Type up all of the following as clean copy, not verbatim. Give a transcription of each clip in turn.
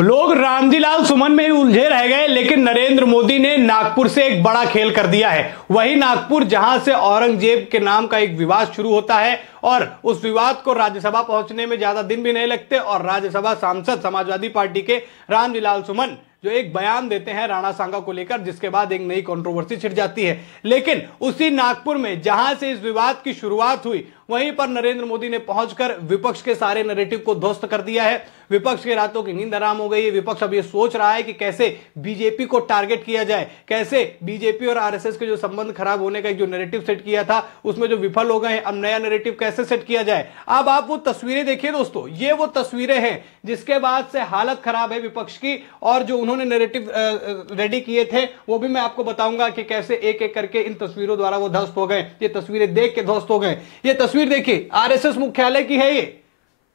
लोग रामजीलाल सुमन में ही उलझे रह गए, लेकिन नरेंद्र मोदी ने नागपुर से एक बड़ा खेल कर दिया है। वही नागपुर जहां से औरंगजेब के नाम का एक विवाद शुरू होता है और उस विवाद को राज्यसभा पहुंचने में ज्यादा दिन भी नहीं लगते और राज्यसभा सांसद समाजवादी पार्टी के रामजीलाल सुमन जो एक बयान देते हैं राणा सांगा को लेकर, जिसके बाद एक नई कंट्रोवर्सी छिड़ जाती है। लेकिन उसी नागपुर में जहां से इस विवाद की शुरुआत हुई, वहीं पर नरेंद्र मोदी ने पहुंचकर विपक्ष के सारे नैरेटिव को ध्वस्त कर दिया है। विपक्ष के रातों की नींद हराम हो गई है। विपक्ष अब ये सोच रहा है कि कैसे बीजेपी को टारगेट किया जाए, कैसे बीजेपी और आरएसएस के जो संबंध खराब होने का एक जो नैरेटिव सेट किया था उसमें जो विफल हो गए, अब नया नैरेटिव कैसे सेट किया जाए। अब आप वो तस्वीरें देखिए दोस्तों, ये वो तस्वीरें हैं जिसके बाद से हालत खराब है विपक्ष की, और जो उन्होंने नैरेटिव रेडी किए थे वो भी मैं आपको बताऊंगा कि कैसे एक एक करके इन तस्वीरों द्वारा वो ध्वस्त हो गए। ये तस्वीरें देख के ध्वस्त हो गए। ये तस्वीर देखिए, आरएसएस मुख्यालय की है ये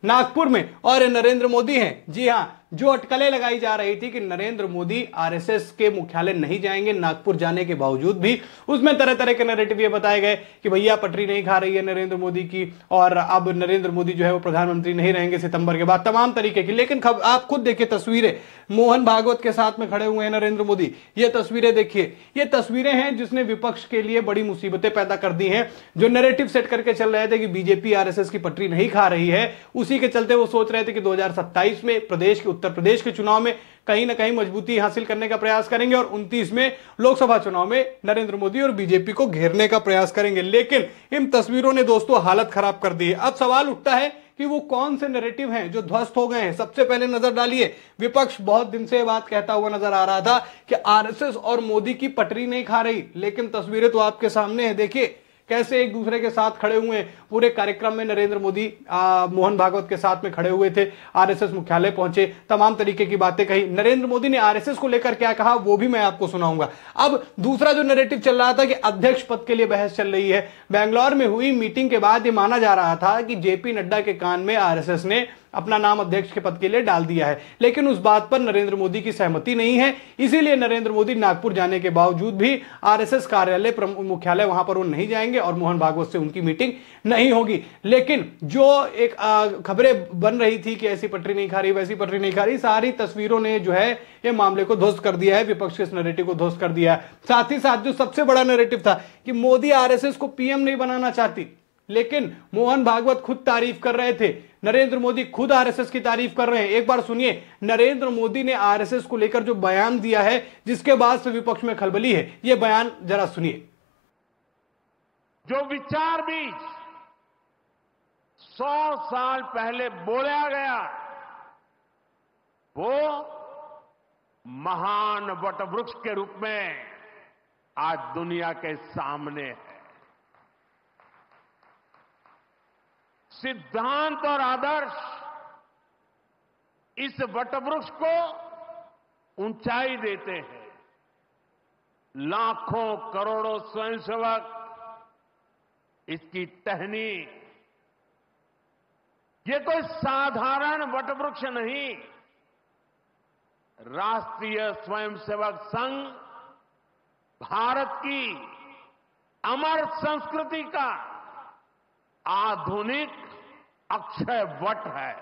नागपुर में, और नरेंद्र मोदी हैं। जी हां, जो अटकलें लगाई जा रही थी कि नरेंद्र मोदी आरएसएस के मुख्यालय नहीं जाएंगे, नागपुर जाने के बावजूद भी उसमें तरह तरह के नैरेटिव ये बताए गए कि भैया पटरी नहीं खा रही है नरेंद्र मोदी की, और अब नरेंद्र मोदी जो है वो प्रधानमंत्री नहीं रहेंगे सितंबर के बाद, तमाम तरीके की। लेकिन आप खुद देखिए तस्वीरें, मोहन भागवत के साथ में खड़े हुए हैं नरेंद्र मोदी। ये तस्वीरें देखिए, ये तस्वीरें हैं जिसने विपक्ष के लिए बड़ी मुसीबतें पैदा कर दी हैं। जो नैरेटिव सेट करके चल रहे थे कि बीजेपी आरएसएस की पटरी नहीं खा रही है, उसी के चलते वो सोच रहे थे कि 2027 में उत्तर प्रदेश के चुनाव में कहीं ना कहीं मजबूती हासिल करने का प्रयास करेंगे और 29 में लोकसभा चुनाव में नरेंद्र मोदी और बीजेपी को घेरने का प्रयास करेंगे। लेकिन इन तस्वीरों ने दोस्तों हालत खराब कर दी है। अब सवाल उठता है कि वो कौन से नैरेटिव हैं जो ध्वस्त हो गए हैं। सबसे पहले नजर डालिए, विपक्ष बहुत दिन से बात कहता हुआ नजर आ रहा था कि आरएसएस और मोदी की पटरी नहीं खा रही, लेकिन तस्वीरें तो आपके सामने है। देखिए कैसे एक दूसरे के साथ खड़े हुए हैं। पूरे कार्यक्रम में नरेंद्र मोदी मोहन भागवत के साथ में खड़े हुए थे, आरएसएस मुख्यालय पहुंचे, तमाम तरीके की बातें कही। नरेंद्र मोदी ने आरएसएस को लेकर क्या कहा वो भी मैं आपको सुनाऊंगा। अब दूसरा जो नैरेटिव चल रहा था कि अध्यक्ष पद के लिए बहस चल रही है। बेंगलोर में हुई मीटिंग के बाद ये माना जा रहा था कि जेपी नड्डा के कान में आरएसएस ने अपना नाम अध्यक्ष के पद के लिए डाल दिया है, लेकिन उस बात पर नरेंद्र मोदी की सहमति नहीं है। इसीलिए नरेंद्र मोदी नागपुर जाने के बावजूद भी आरएसएस कार्यालय मुख्यालय वहां पर वो नहीं जाएंगे और मोहन भागवत से उनकी मीटिंग नहीं होगी। लेकिन जो एक खबरें बन रही थी कि ऐसी पटरी नहीं खा रही वैसी पटरी नहीं खा रही, सारी तस्वीरों ने जो है ये मामले को ध्वस्त कर दिया है, विपक्ष के इस नैरेटिव को ध्वस्त कर दिया है। साथ ही साथ जो सबसे बड़ा नैरेटिव था कि मोदी आरएसएस को पीएम नहीं बनाना चाहती, लेकिन मोहन भागवत खुद तारीफ कर रहे थे, नरेंद्र मोदी खुद आरएसएस की तारीफ कर रहे हैं। एक बार सुनिए नरेंद्र मोदी ने आरएसएस को लेकर जो बयान दिया है जिसके बाद से विपक्ष में खलबली है, ये बयान जरा सुनिए। जो विचार भी 100 साल पहले बोला गया वो महान वटवृक्ष के रूप में आज दुनिया के सामने है। सिद्धांत और आदर्श इस वटवृक्ष को ऊंचाई देते हैं। लाखों करोड़ों स्वयंसेवक इसकी टहनी, ये कोई साधारण वटवृक्ष नहीं, राष्ट्रीय स्वयंसेवक संघ भारत की अमर संस्कृति का आधुनिक अक्षय वट है।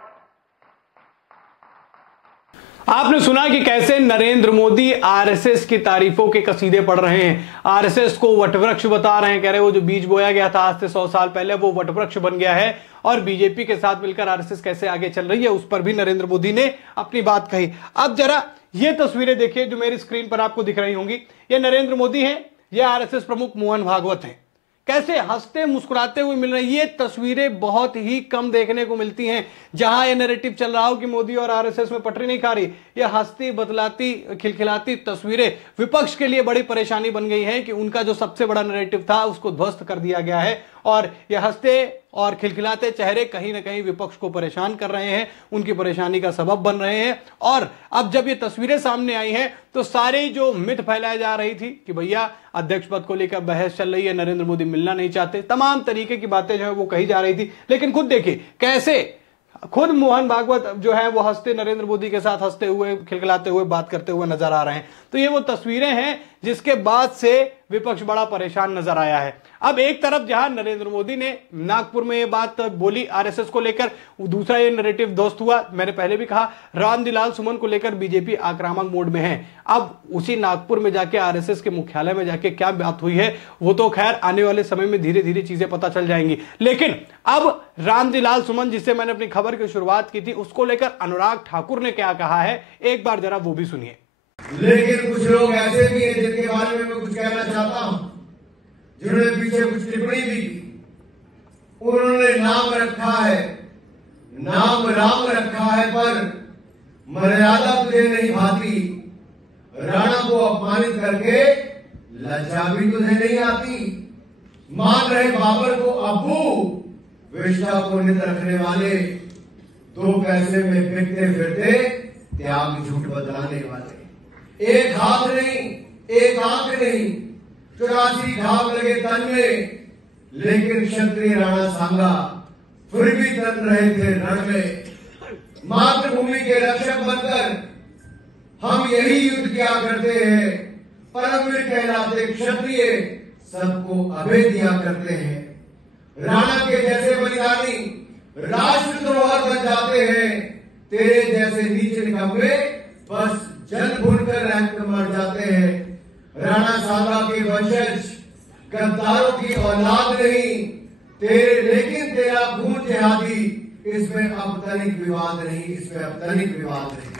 आपने सुना कि कैसे नरेंद्र मोदी आरएसएस की तारीफों के कसीदे पढ़ रहे हैं, आरएसएस को वटवृक्ष बता रहे हैं, कह रहे वो जो बीज बोया गया था आज से 100 साल पहले वो वटवृक्ष बन गया है, और बीजेपी के साथ मिलकर आरएसएस कैसे आगे चल रही है उस पर भी नरेंद्र मोदी ने अपनी बात कही। अब जरा ये तस्वीरें देखिए जो मेरी स्क्रीन पर आपको दिख रही होंगी, ये नरेंद्र मोदी हैं, ये आरएसएस प्रमुख मोहन भागवत हैं, कैसे हंसते मुस्कुराते हुए मिल रहे हैं। ये तस्वीरें बहुत ही कम देखने को मिलती हैं जहां ये नैरेटिव चल रहा हो कि मोदी और आरएसएस में पटरी नहीं खा रही। ये हंसती बतलाती खिलखिलाती तस्वीरें विपक्ष के लिए बड़ी परेशानी बन गई है कि उनका जो सबसे बड़ा नैरेटिव था उसको ध्वस्त कर दिया गया है, और ये हंसते और खिलखिलाते चेहरे कहीं ना कहीं विपक्ष को परेशान कर रहे हैं, उनकी परेशानी का सबब बन रहे हैं। और अब जब ये तस्वीरें सामने आई हैं तो सारी जो मिथ फैलाई जा रही थी कि भैया अध्यक्ष पद को लेकर बहस चल रही है, नरेंद्र मोदी मिलना नहीं चाहते, तमाम तरीके की बातें जो है वो कही जा रही थी। लेकिन खुद देखिए कैसे खुद मोहन भागवत जो है वो हंसते नरेंद्र मोदी के साथ हंसते हुए खिलखिलाते हुए बात करते हुए नजर आ रहे हैं। तो ये वो तस्वीरें हैं जिसके बाद से विपक्ष बड़ा परेशान नजर आया है। अब एक तरफ जहां नरेंद्र मोदी ने नागपुर में ये बात बोली आरएसएस को लेकर, दूसरा ये नैरेटिव दोस्त हुआ, मैंने पहले भी कहा रामदिलाल सुमन को लेकर बीजेपी आक्रामक मोड में है। अब उसी नागपुर में जाके आरएसएस के मुख्यालय में जाके क्या बात हुई है वो तो खैर आने वाले समय में धीरे धीरे चीजें पता चल जाएंगी। लेकिन अब रामदिलाल सुमन, जिससे मैंने अपनी खबर की शुरुआत की थी, उसको लेकर अनुराग ठाकुर ने क्या कहा है, एक बार जरा वो भी सुनिए। लेकिन कुछ लोग ऐसे भी हैं जिनके बारे में मैं कुछ कहना चाहता हूं, जिन्होंने पीछे कुछ टिप्पणी भी की। उन्होंने नाम रखा है, नाम राम रखा है, पर मर्यादा तुझे नहीं भाती। राणा को अपमानित करके लज्जा भी तुझे नहीं आती। मान रहे बाबर को अब्बू, विष्ठा को नित रखने वाले, 2 पैसे में बिकते फिरते त्याग झूठ बदलाने वाले। एक हाथ नहीं, एक आंख नहीं, 84 घाव लगे तन में, लेकिन क्षत्रिय राणा सांगा फिर भी तन रहे थे रण में। मातृभूमि के रक्षक बनकर हम यही युद्ध किया करते हैं। परमवीर कहलाते क्षत्रिय सबको अभय दिया करते हैं। राणा के जैसे बलिदानी राष्ट्रद्रोह बन जाते हैं। तेरे जैसे नीचे निकम्मे बस जल भूनकर रैंक में मर जाते हैं। राणा सांगा के वंशज गद्दारों की औलाद नहीं तेरे, लेकिन तेरा खून जिहादी, इसमें अब तनिक विवाद नहीं, इसमें अब तनिक विवाद नहीं।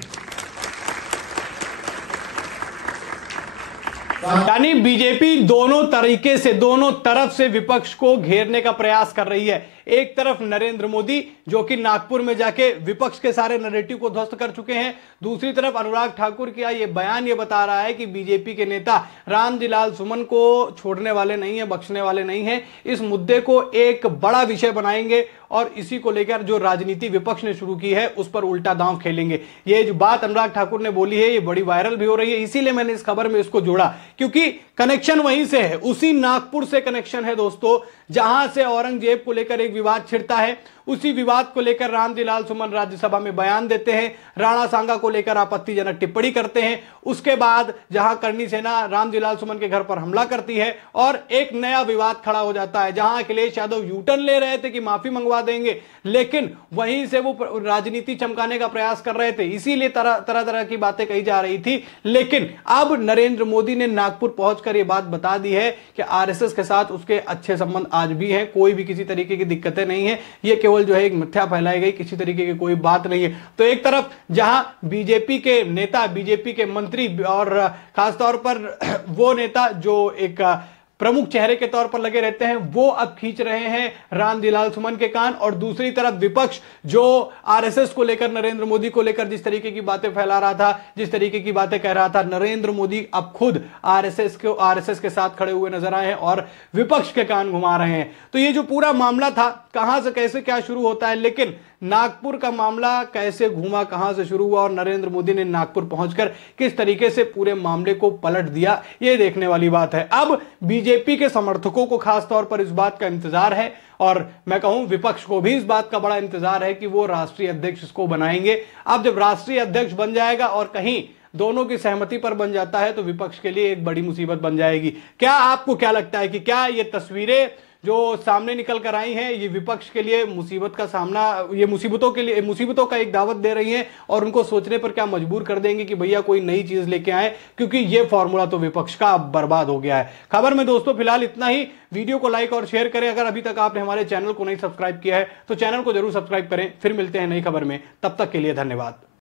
यानी बीजेपी दोनों तरीके से, दोनों तरफ से विपक्ष को घेरने का प्रयास कर रही है। एक तरफ नरेंद्र मोदी जो कि नागपुर में जाके विपक्ष के सारे नैरेटिव को ध्वस्त कर चुके हैं, दूसरी तरफ अनुराग ठाकुर का ये बयान ये बता रहा है कि बीजेपी के नेता रामदिलाल सुमन को छोड़ने वाले नहीं है, बख्शने वाले नहीं है। इस मुद्दे को एक बड़ा विषय बनाएंगे और इसी को लेकर जो राजनीति विपक्ष ने शुरू की है उस पर उल्टा दांव खेलेंगे। ये जो बात अनुराग ठाकुर ने बोली है ये बड़ी वायरल भी हो रही है, इसीलिए मैंने इस खबर में इसको जोड़ा, क्योंकि कनेक्शन वहीं से है, उसी नागपुर से कनेक्शन है दोस्तों, जहां से औरंगजेब को लेकर एक विवाद छिड़ता है। उसी विवाद को लेकर रामदिलाल सुमन राज्यसभा में बयान देते हैं, राणा सांगा को लेकर आपत्तिजनक टिप्पणी करते हैं। उसके बाद जहां करणी सेना रामदिलाल सुमन के घर पर हमला करती है और एक नया विवाद खड़ा हो जाता है, जहां अखिलेश यादव यूटर्न ले रहे थे कि माफी मंगवा देंगे, लेकिन वहीं से वो राजनीति चमकाने का प्रयास कर रहे थे, इसीलिए तरह तरह की बातें कही जा रही थी। लेकिन अब नरेंद्र मोदी ने नागपुर पहुंचकर यह बात बता दी है कि आरएसएस के साथ उसके अच्छे संबंध आज भी हैं, कोई भी किसी तरीके की दिक्कतें नहीं है, ये केवल जो है एक मिथ्या फैलाई गई, किसी तरीके की कोई बात नहीं है। तो एक तरफ जहां बीजेपी के नेता, बीजेपी के मंत्री और खासतौर पर वो नेता जो एक प्रमुख चेहरे के तौर पर लगे रहते हैं, वो अब खींच रहे हैं रामदिलाल सुमन के कान, और दूसरी तरफ विपक्ष जो आरएसएस को लेकर, नरेंद्र मोदी को लेकर जिस तरीके की बातें फैला रहा था, जिस तरीके की बातें कह रहा था, नरेंद्र मोदी अब खुद आरएसएस के साथ खड़े हुए नजर आए हैं और विपक्ष के कान घुमा रहे हैं। तो ये जो पूरा मामला था, कहां से कैसे क्या शुरू होता है, लेकिन नागपुर का मामला कैसे घूमा, कहां से शुरू हुआ और नरेंद्र मोदी ने नागपुर पहुंचकर किस तरीके से पूरे मामले को पलट दिया, यह देखने वाली बात है। अब बीजेपी के समर्थकों को खासतौर पर इस बात का इंतजार है, और मैं कहूं विपक्ष को भी इस बात का बड़ा इंतजार है कि वो राष्ट्रीय अध्यक्ष इसको बनाएंगे। अब जब राष्ट्रीय अध्यक्ष बन जाएगा और कहीं दोनों की सहमति पर बन जाता है तो विपक्ष के लिए एक बड़ी मुसीबत बन जाएगी। क्या आपको क्या लगता है कि क्या ये तस्वीरें जो सामने निकल कर आई हैं ये विपक्ष के लिए मुसीबत का सामना, ये मुसीबतों का एक दावत दे रही हैं और उनको सोचने पर क्या मजबूर कर देंगे कि भैया कोई नई चीज लेके आए, क्योंकि ये फॉर्मूला तो विपक्ष का अब बर्बाद हो गया है। खबर में दोस्तों फिलहाल इतना ही। वीडियो को लाइक और शेयर करें। अगर अभी तक आपने हमारे चैनल को नहीं सब्सक्राइब किया है तो चैनल को जरूर सब्सक्राइब करें। फिर मिलते हैं नई खबर में, तब तक के लिए धन्यवाद।